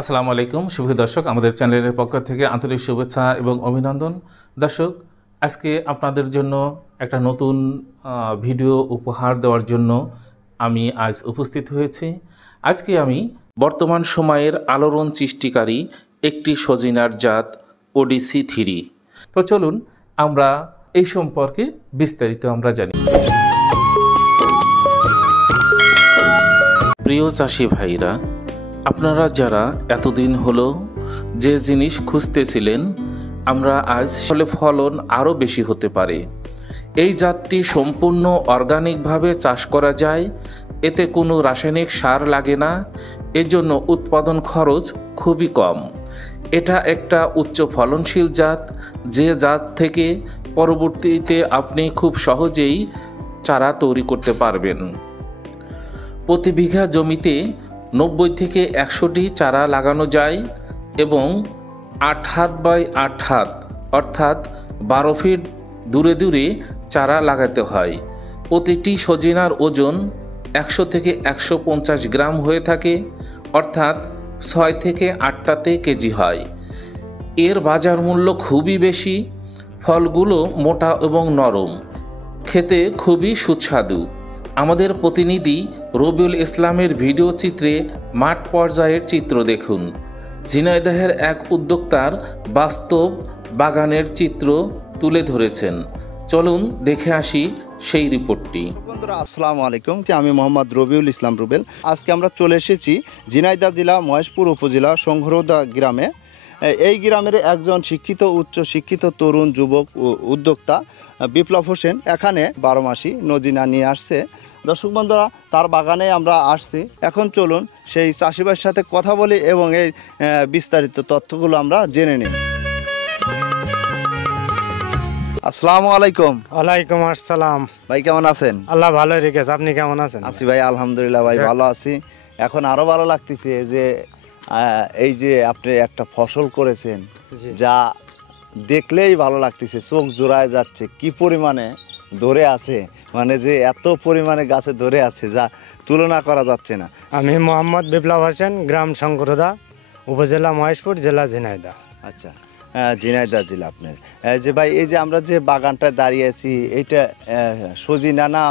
আসসালামু আলাইকুম শুভ দর্শক, আমাদের চ্যানেলের পক্ষ থেকে আন্তরিক শুভেচ্ছা এবং অভিনন্দন। দর্শক, আজকে আপনাদের জন্য একটা নতুন ভিডিও উপহার দেওয়ার জন্য আমি আজ উপস্থিত হয়েছি। আজকে আমি বর্তমান সময়ের আলোড়ন সৃষ্টিকারী একটি সজিনার জাত ODC-3। তো চলুন আমরা এই সম্পর্কে বিস্তারিত আমরা জানি। প্রিয় চাষি ভাইরা, আপনারা যারা এতদিন হলো যে জিনিস খুঁজতেছিলেন, আমরা আজ ফলন আরও বেশি হতে পারে। এই জাতটি সম্পূর্ণ অর্গানিকভাবে চাষ করা যায়, এতে কোনো রাসায়নিক সার লাগে না, এজন্য উৎপাদন খরচ খুবই কম। এটা একটা উচ্চ ফলনশীল জাত, যে জাত থেকে পরবর্তীতে আপনি খুব সহজেই চারা তৈরি করতে পারবেন। প্রতি বিঘা জমিতে 90 থেকে 100টি চারা লাগানো যায় এবং 8 হাত বাই 8 হাত অর্থাৎ 12 ফিট দূরে দূরে চারা লাগাতে হয়। প্রতিটি সজিনার ওজন 100 থেকে 150 গ্রাম হয়ে থাকে, অর্থাৎ 6 থেকে 8টাতে কেজি হয়। এর বাজার মূল্য খুবই বেশি। ফলগুলো মোটা এবং নরম, খেতে খুবই সুস্বাদু। আমাদের প্রতিনিধি রবিউল ইসলামের ভিডিও চিত্রে মাঠ পর্যায়ের চিত্র দেখুন। ঝিনাইদহের এক উদ্যোক্তার বাস্তব বাগানের চিত্র তুলে ধরেছেন। চলুন দেখে আসি সেই রিপোর্টটি। বন্ধুরা, আসসালামু আলাইকুম। আমি মোহাম্মদ রবিউল ইসলাম রুবেল। আজকে আমরা চলে এসেছি ঝিনাইদহ জেলা মহেশপুর উপজেলা সংঘরোদা গ্রামে। এই গ্রামের একজন শিক্ষিত উচ্চ শিক্ষিত তরুণ যুবক উদ্যোক্তা বিপ্লব হোসেন এখানে 12 মাসি নজিনা নিয়ে আসছে। দর্শক বন্ধুরা, তার বাগানে আমরা আসছি। এখন চলুন সেই চাষিবাসীর সাথে কথা বলি এবং এই বিস্তারিত তথ্যগুলো আমরা জেনে নিই। আসসালামু আলাইকুম। ওয়ালাইকুম আসসালাম। ভাই কেমন আছেন? আল্লাহ ভালো রেখেছে, আপনি কেমন আছেন? আছি ভাই, আলহামদুলিল্লাহ ভাই, ভালো আছি। এখন আরো ভালো লাগতেছে যে এই যে আপনি একটা ফসল করেছেন, যা দেখলেই ভালো লাগতেছে, চোখ জোড়ায় যাচ্ছে। কি পরিমাণে ধরে আছে, মানে যে এত পরিমাণে গাছে ধরে আছে যা তুলনা করা যাচ্ছে না। আমি মোহাম্মদ বিপ্লব হোসেন, গ্রাম শঙ্করদা, উপজেলা মহেশপুর, জেলা ঝিনাইদহ। আচ্ছা, ঝিনাইদহ জেলা আপনার। যে ভাই, এই যে আমরা যে বাগানটা দাঁড়িয়ে আছি, এইটা সজিনা না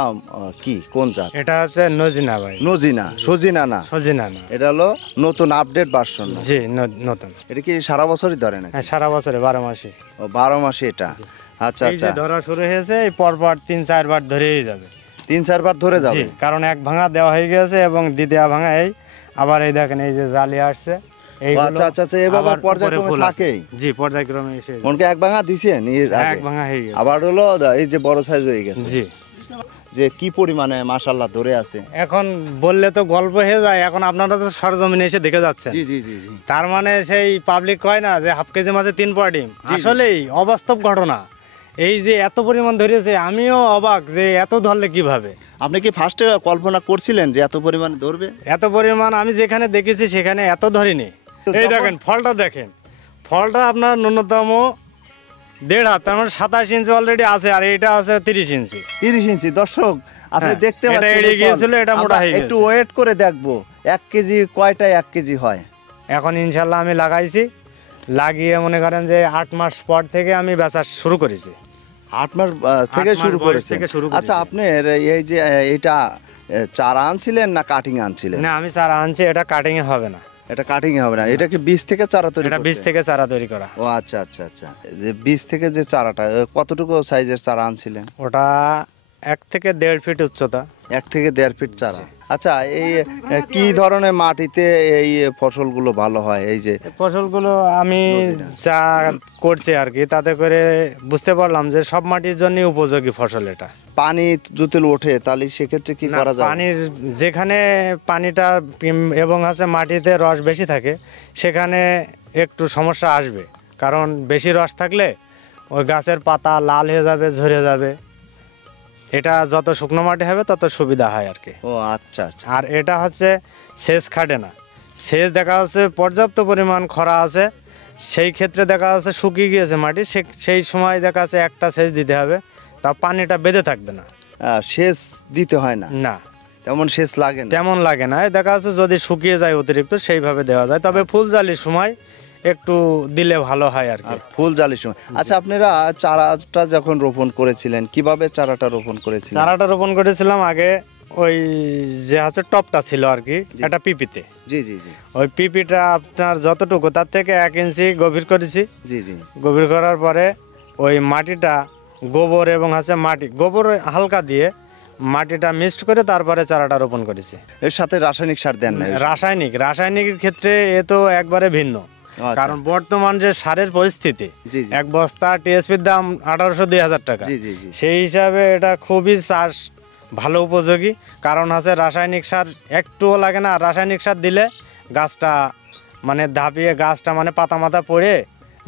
কি, কোন জাত? এটা হচ্ছে নজিনা ভাই। নজিনা, সজিনা না? সজিনা না, এটা হলো নতুন আপডেট ভার্সন। জি, নতুন। এটা কি সারা বছরই ধরে না? হ্যাঁ, সারা বছরে 12 মাসে। ও, 12 মাসে এটা। আচ্ছা এই যে আচ্ছা, ধরা শুরু হয়েছে, এই পরপর 3-4 বার ধরেই যাবে। 3-4 বার ধরে যাবে? কারণ এক ভাঙা দেওয়া হয়ে গেছে এবং দ্বিতীয় ভাঙা এই আবার এই দেখেন এই যে জালি আসছে। আচ্ছা আচ্ছা আচ্ছা, এভাবে পর্যায়ক্রমে থাকে? জি, পর্যায়ক্রমে এসে মনকে এক ভাঙা দিছেন, এক ভাঙা হয়ে গেছে, আবার হলো এই যে বড় সাইজ হয়ে গেছে। জি, যে কি পরিমাণে মাশাআল্লাহ ধরে আছে। এখন বললে তো গল্প হয়ে যায়। এখন আপনারা তো সরজমিনে এসে দেখে যাচ্ছেন। জি জি জি জি। তার মানে সেই পাবলিক কয় না যে হাফ কেজি মাছে 3 পোয়া ডিম, আসলেই অবাস্তব ঘটনা। এই যে এত পরিমাণ ধরেছে, আমিও অবাক যে এত ধরলে কিভাবে। আপনি কি ফার্স্টে কল্পনা করছিলেন যে এত পরিমাণ ধরবে? এত পরিমাণ আমি যেখানে দেখেছি সেখানে এত ধরিনি। এই দেখেন ফলটা, দেখেন ফলটা আপনার ন্যূনতম 1.5 হাত, তার মানে 27 ইঞ্চি অলরেডি আছে, আর এটা আছে 30 ইঞ্চি। 30 ইঞ্চি। দর্শক, আপনি দেখতে পাচ্ছেন এটা এড়িয়ে গিয়েছিল, এটা মোটা হয়ে গেছে। একটু ওয়েট করে দেখবো 1 কেজি কয়টায় 1 কেজি হয়। এখন ইনশাল্লাহ আমি লাগাইছি, লাগিয়ে মনে করেন যে 8 মাস পর থেকে আমি বেচা শুরু করেছি। 8 মাস থেকে শুরু করেছেন? আচ্ছা, আপনার এই যে এটা চারা আনছিলেন না কাটিং আনছিলেন? না, আমি চারা আনছি, এটা কাটিং এ হবে না। এটা কাটিং এ হবে না, এটা কি বীজ থেকে চারা তৈরি? এটা বীজ থেকে চারা তৈরি করা। ও আচ্ছা আচ্ছা আচ্ছা। যে বীজ থেকে যে চারাটা, কতটুকু সাইজের চারা আনছিলেন? ওটা 1 থেকে 1.5 ফিট উচ্চতা। 1 থেকে 1.5 ফিট চারা। আচ্ছা, এই কি ধরনের মাটিতে এই ফসলগুলো ভালো হয়? এই যে ফসলগুলো আমি যা করছি আর কি, তাতে করে বুঝতে পারলাম যে সব মাটির জন্য উপযোগী ফসল এটা। পানি যদি ওঠে তাহলে সেক্ষেত্রে কি করা যায়? পানির যেখানে পানিটা এবং আছে মাটিতে রস বেশি থাকে, সেখানে একটু সমস্যা আসবে। কারণ বেশি রস থাকলে ওই গাছের পাতা লাল হয়ে যাবে, ঝরে যাবে। এটা যত শুকনো মাটি হবে তত সুবিধা হয় আর কি। ও আচ্ছা আচ্ছা। আর এটা হচ্ছে সেচ খাটে না। সেচ দেখা যাচ্ছে পর্যাপ্ত পরিমাণ খরা আছে, সেই ক্ষেত্রে দেখা যাচ্ছে শুকিয়ে গিয়েছে মাটি, সেই সময় দেখা যাচ্ছে একটা সেচ দিতে হবে, তা পানিটা বেঁধে থাকবে না। সেচ দিতে হয় না? না। তেমন সেচ লাগে না। তেমন লাগে না, এই দেখা যাচ্ছে যদি শুকিয়ে যায় অতিরিক্ত সেইভাবে দেওয়া যায়, তবে ফুল জালির সময় একটু দিলে ভালো হয় আর কি। আর ফুল জালির সময়। আচ্ছা, আপনারা চারাটা যখন রোপণ করেছিলেন কিভাবে চারাটা রোপণ করেছিলেন? চারাটা রোপণ করেছিলাম আগে ওই যে হচ্ছে টপটা ছিল আর কি, একটা পিপিতে। জি জি জি ওই পিপিটা আপনার যতটুকু তার থেকে 1 ইঞ্চি গভীর করেছি। জি জি গভীর করার পরে ওই মাটিটা গোবর এবং হচ্ছে মাটি, গোবর হালকা দিয়ে মাটিটা মিক্সড করে তারপরে চারাটা রোপণ করেছি। এর সাথে রাসায়নিক সার দেন না? রাসায়নিকের ক্ষেত্রে এ তো একবারে ভিন্ন। কারণ বর্তমান যে সারের পরিস্থিতি, এক বস্তা টিএসপির দাম 1800-2000 টাকা। সেই হিসাবে এটা খুবই চাষ ভালো উপযোগী। কারণ হচ্ছে রাসায়নিক সার একটুও লাগে না। রাসায়নিক সার দিলে গাছটা মানে ধাপিয়ে গাছটা মানে পাতা মাথা পড়ে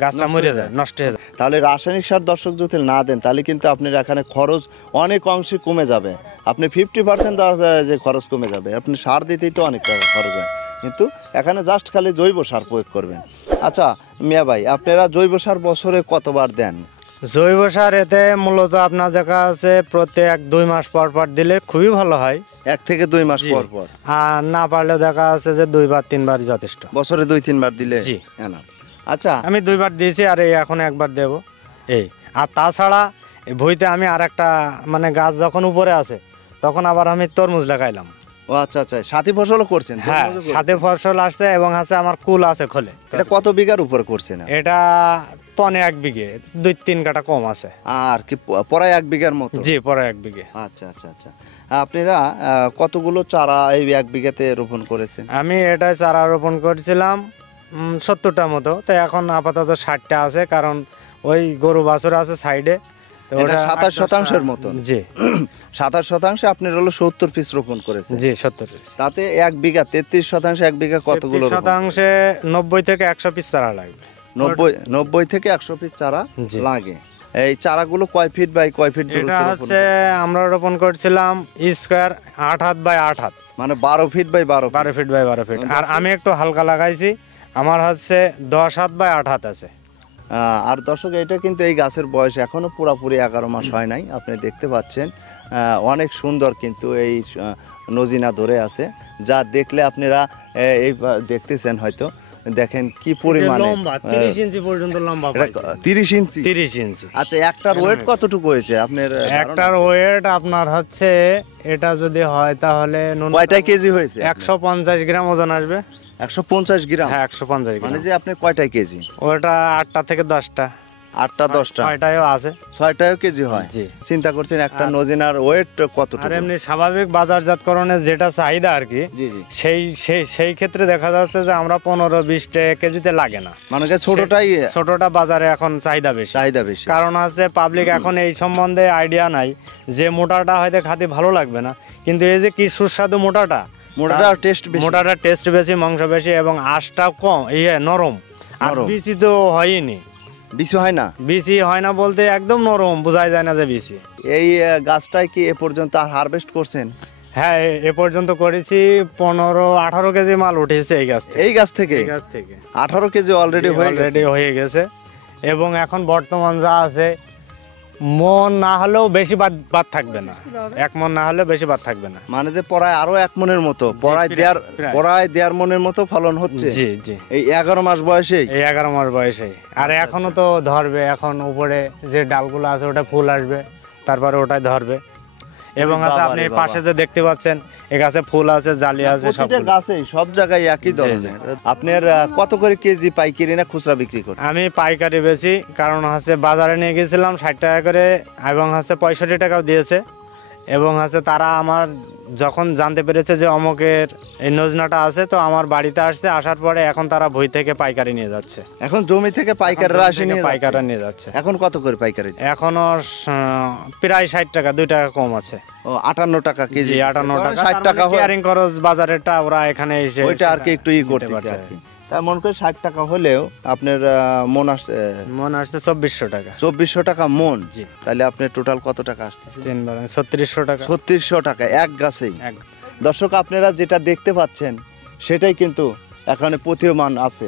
গাছটা মরে যায়, নষ্ট হয়ে যায়। তাহলে রাসায়নিক সার দর্শক যদি না দেন তাহলে কিন্তু আপনার এখানে খরচ অনেক অংশে কমে যাবে। আপনি 50% যে খরচ কমে যাবে। আপনি সার দিতেই তো অনেক টাকা খরচ হয়, কিন্তু এখানে জাস্ট খালি জৈব সার প্রয়োগ করবেন। আচ্ছা মিয়া ভাই, আপনারা জৈব সার বছরে কতবার দেন? জৈব সার এতে মূলত আপনার দেখা আছে প্রত্যেক 2 মাস পর পর দিলে খুবই ভালো হয়। 1 থেকে 2 মাস পর পর, আর না পারলে দেখা আছে যে 2-3 বার যথেষ্ট। বছরে 2-3 বার দিলে জি। আচ্ছা, আমি 2 বার দিয়েছি আর এই এখন 1 বার দেব এই। আর তাছাড়া ভুঁইতে আমি আর একটা মানে গাছ যখন উপরে আছে তখন আবার আমি তরমুজ লাগাইলাম। ও আচ্ছা আচ্ছা, সাথী ফসলও করছেন? হ্যাঁ, সাথে ফসল আসছে এবং আছে আমার কুল আছে খোলে। এটা কত বিঘার উপর করছেন? এটা 1.5 বিঘে, 2-3 কাঠা কম আছে। আর কি পরায় 1 বিঘার মতো? জি, পরে 1 বিঘে। আচ্ছা আচ্ছা আচ্ছা। আপনারা কতগুলো চারা এই 1 বিঘাতে রোপণ করেছেন? আমি এটা চারা রোপণ করেছিলাম 70টা মতো। তো এখন আপাতত 60টা আছে, কারণ ওই গরু বাছুর আছে সাইডে। 27% মতো? জি। 27% আপনার হলো 70 পিস রোপণ করেছে? জি, 70 পিস। তাতে 1 বিঘা 33%, 1 বিঘা কতগুলো? 33% 90 থেকে 100 পিস চারা লাগবে। 90 থেকে 100 পিস চারা লাগে। এই চারাগুলো কয় ফিট বাই কয় ফিট দূরত্বে? এটা হচ্ছে আমরা রোপণ করছিলাম স্কয়ার 8 হাত বাই 8 হাত, মানে 12 feet by 12 feet by 12 feet. আর আমি একটু হালকা লাগাইছি, আমার হচ্ছে 10 হাত বাই 8 হাত আছে। আর দর্শক, এটা কিন্তু এই গাছের বয়স এখনো পুরোপুরি 11 মাস হয় নাই। আপনি দেখতে পাচ্ছেন অনেক সুন্দর কিন্তু এই নজিনা ধরে আছে, যা দেখলে আপনারা এই দেখতেছেন হয়তো। দেখেন কি পরিমাণে 30 ইঞ্চি পর্যন্ত লম্বা। 30 ইঞ্চি? 30 ইঞ্চি। আচ্ছা, একটার ওয়েট কতটুকু হয়েছে আপনার? একটার ওয়েট আপনার হচ্ছে এটা যদি হয় তাহলে কয়টা কেজি হয়েছে? 150 গ্রাম ওজন আসবে। 150 গ্রাম? হ্যাঁ, 150 গ্রাম। মানে যে আপনি কয়টা কেজি? ওটা 8টা থেকে 10টা। 8টা 10টা? 6টাও আছে। 6টাও কেজি হয়? জি। চিন্তা করছেন একটা নজিনার ওয়েট কতটুকু? আর এমনি স্বাভাবিক বাজারজাতকরণের যেটা চাহিদা আর কি, সেই ক্ষেত্রে দেখা যাচ্ছে যে আমরা 15-20 কেজিতে লাগে না। মানে ছোটটা বাজারে এখন চাহিদা বেশি। কারণ আছে পাবলিক এখন এই সম্বন্ধে আইডিয়া নাই যে মোটাটা হয়তো খাতে ভালো লাগবে না, কিন্তু এই যে কি সুস্বাদু মোটাটা টেস্ট বেশি, মাংস বেশি এবং আঁশটাও কম, নরম। আর বেশি তো হয়নি। বিসি হয় না? বিসি হয় না বলতে একদম নরম, বোঝাই যায় না যে বিসি। এই গাছটাই কি এ পর্যন্ত হারভেস্ট করছেন? হ্যাঁ, এ পর্যন্ত করেছি 15-18 কেজি মাল উঠেছে এই গাছ থেকে 18 কেজি অলরেডি হয়ে গেছে। এবং এখন বর্তমান যা আছে, মন না হলেও বেশি বাদ থাকবে না, 1 মন না হলেও বেশি বাদ থাকবে না। মানে যে পড়ায় আরো 1 মনের মতো, পড়ায় 1.5 মনের মতো ফলন হচ্ছে। জি জি। এই 11 মাস বয়সে? এই 11 মাস বয়সে। আর এখনো তো ধরবে, এখন উপরে যে ডালগুলো আছে ওটা ফুল আসবে, তারপরে ওটাই ধরবে। এবং আছে আপনি পাশে যে দেখতে পাচ্ছেন, এই গাছে ফুল আছে, জালি আছে, সব জায়গায় একই ধরনের। আপনার কত করে কেজি পাইকারি না খুচরা বিক্রি করেন? আমি পাইকারি বেশি, কারণ হচ্ছে বাজারে নিয়ে গেছিলাম 60 টাকা করে এবং হচ্ছে 65 টাকাও দিয়েছে। এবং হচ্ছে তারা আমার যখন জানতে পেরেছে যে অমুকের এই নজনাটা আছে, তো আমার বাড়িতে আসছে, আসার পরে এখন তারা ভুঁই থেকে পাইকারি নিয়ে যাচ্ছে। এখন জমি থেকে পাইকাররা নিয়ে যাচ্ছে। এখন কত করে পাইকারি? এখনো প্রায় 60 টাকা, 2 টাকা কম আছে। 58 টাকা কেজি? 58 টাকা। 60 টাকা ক্যারিং খরচ বাজারেরটা ওরা এখানে এসে ওইটা আর কি একটু করতেছে আর কি। তাই মন করে 60 টাকা হলেও আপনার মন আসছে 2400 টাকা। 2400 টাকা মন? জি। তাহলে আপনার টোটাল কত টাকা আসছে? 3600 টাকা। 3600 টাকা এক গাছেই? দর্শক, আপনারা যেটা দেখতে পাচ্ছেন সেটাই কিন্তু এখানে প্রতীয়মান আছে।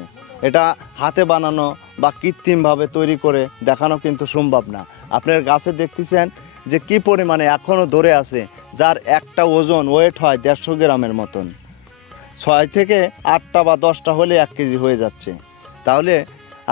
এটা হাতে বানানো বা কৃত্রিমভাবে তৈরি করে দেখানো কিন্তু সম্ভব না। আপনার গাছে দেখতেছেন যে কি পরিমাণে এখনো ধরে আছে, যার একটা ওজন ওয়েট হয় 150 গ্রামের মতন, 6 থেকে 8টা বা 10টা হলে 1 কেজি হয়ে যাচ্ছে। তাহলে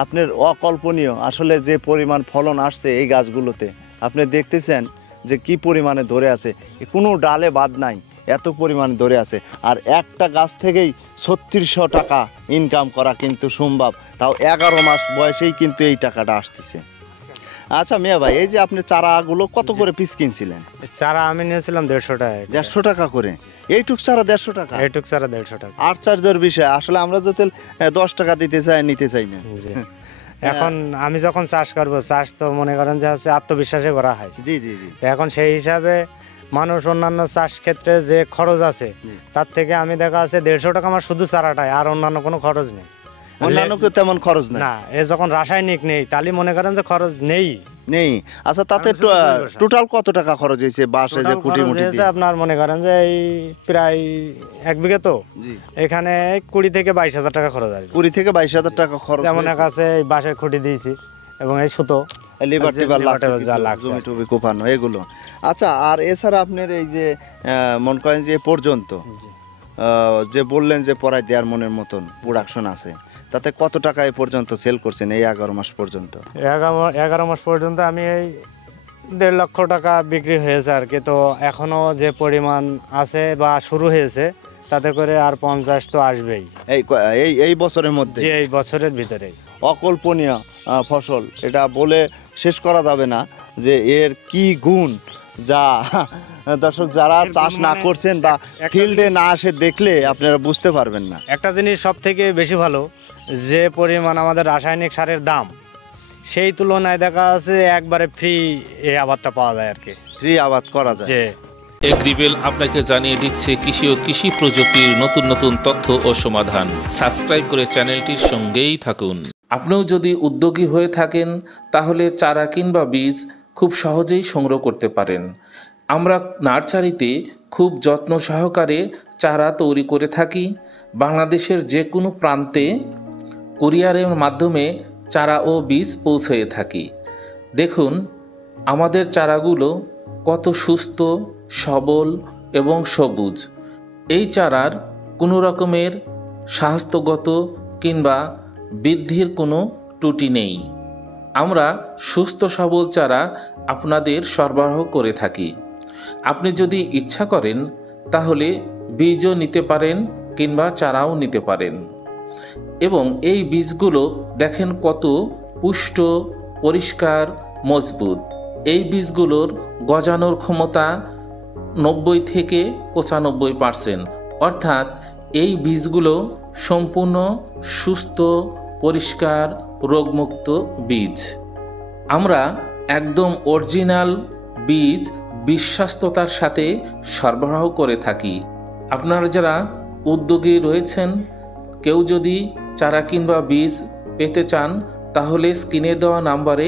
আপনার অকল্পনীয় আসলে যে পরিমাণ ফলন আসছে এই গাছগুলোতে, আপনি দেখতেছেন যে কি পরিমাণে ধরে আছে, কোনো ডালে বাদ নাই, এত পরিমাণে ধরে আছে। আর একটা গাছ থেকেই 3600 টাকা ইনকাম করা কিন্তু সম্ভব, তাও 11 মাস বয়সেই কিন্তু এই টাকাটা আসতেছে। আচ্ছা মিয়া ভাই, এই যে আপনি চারাগুলো কত করে পিস কিনছিলেন? চারা আমি নিয়েছিলাম 150 টাকা। 150 টাকা করে? এইটুক চারা 150 টাকা? এইটুক চারা 150 টাকা। আশ্চর্যের বিষয়, আসলে আমরা যদি 10 টাকা দিতে চাই, নিতে চাই না। এখন আমি যখন চাষ করব, চাষ তো মনে করেন যে হচ্ছে আত্মবিশ্বাসে করা হয়। জি জি জি। এখন সেই হিসাবে মানুষ অন্যান্য চাষ ক্ষেত্রে যে খরচ আছে তার থেকে আমি দেখা আছে 150 টাকা আমার শুধু চারাটায়, আর অন্যান্য কোনো খরচ নেই। অন্যান্য তেমন খরচ না, এ যখন রাসায়নিক নেই তাহলে মনে করেন যে খরচ নেই। আচ্ছা, তাতে টোটাল কত টাকা খরচ হয়েছে বাসে যে কুটি মুটি দিয়ে? আপনার মনে করেন যে এই প্রায় 1 বিঘা, তো এখানে 20 থেকে 22,000 টাকা খরচ আসবে। 20 থেকে 22,000 টাকা খরচ। যেমন কাছে এই বাঁশের খুঁটি দিয়েছি এবং এই সুতো, লিভার টিভার লাগছে, জমি টমি কোপানো এগুলো। আচ্ছা, আর এছাড়া আপনার এই যে মনে করেন যে পর্যন্ত যে বললেন যে পরায় 1.5 মনের মতন প্রোডাকশন আছে, তাতে কত টাকা এই পর্যন্ত সেল করছেন এই 11 মাস পর্যন্ত? 11 মাস পর্যন্ত আমি এই 1.5 লক্ষ টাকা বিক্রি হয়েছে আর কি। তো এখনো যে পরিমাণ আছে বা শুরু হয়েছে তাতে করে আর 50 তো আসবেই এই বছরের মধ্যে, এই বছরের ভিতরেই। অকল্পনীয় ফসল, এটা বলে শেষ করা যাবে না যে এর কি গুণ, যা দর্শক যারা চাষ না করছেন বা ফিল্ডে না আসে দেখলে আপনারা বুঝতে পারবেন না। একটা জিনিস সব থেকে বেশি ভালো, যে পরিমাণ আমাদের রাসায়নিক সারের দাম, সেই তুলনায় দেখা আছে একবারে ফ্রি এই আবাদটা পাওয়া যায় আর কি, ফ্রি আবাদ করা যায়। এগ্রিবেল আপনাকে জানিয়ে দিচ্ছে কৃষি ও কৃষি প্রযুক্তির নতুন নতুন তথ্য ও সমাধান। সাবস্ক্রাইব করে চ্যানেলটির সঙ্গেই থাকুন। আপনিও যদি উদ্যোগী হয়ে থাকেন তাহলে চারা কিংবা বীজ খুব সহজেই সংগ্রহ করতে পারেন। আমরা নার্সারিতে খুব যত্ন সহকারে চারা তৈরি করে থাকি। বাংলাদেশের যে কোনো প্রান্তে কুরিয়ারের মাধ্যমে চারা ও বীজ পৌঁছে থাকি। দেখুন আমাদের চারাগুলো কত সুস্থ, সবল এবং সবুজ। এই চারার কোনো রকমের স্বাস্থ্যগত কিংবা বৃদ্ধির কোনো ত্রুটি নেই। আমরা সুস্থ সবল চারা আপনাদের সরবরাহ করে থাকি। আপনি যদি ইচ্ছা করেন তাহলে বীজও নিতে পারেন কিংবা চারাও নিতে পারেন। এবং এই বীজগুলো দেখেন কত পুষ্ট, পরিষ্কার, মজবুত। এই বীজগুলোর গজানোর ক্ষমতা 90 থেকে 95%, অর্থাৎ এই বীজগুলো সম্পূর্ণ সুস্থ, পরিষ্কার, রোগমুক্ত বীজ। আমরা একদম অরিজিনাল বীজ বিশ্বস্ততার সাথে সরবরাহ করে থাকি। আপনারা যারা উদ্যোগী রয়েছেন, কেউ যদি চারা কিংবা বীজ পেতে চান তাহলে স্ক্রিনে দেওয়া নাম্বারে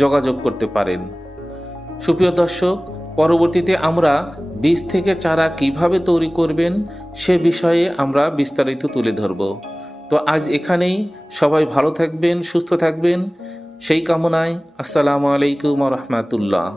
যোগাযোগ করতে পারেন। সুপ্রিয় দর্শক, পরবর্তীতে আমরা বীজ থেকে চারা কিভাবে তৈরি করবেন সে বিষয়ে আমরা বিস্তারিত তুলে ধরব। তো আজ এখানেই, সবাই ভালো থাকবেন, সুস্থ থাকবেন সেই কামনায়। আসসালামু আলাইকুম ওয়া রাহমাতুল্লাহ।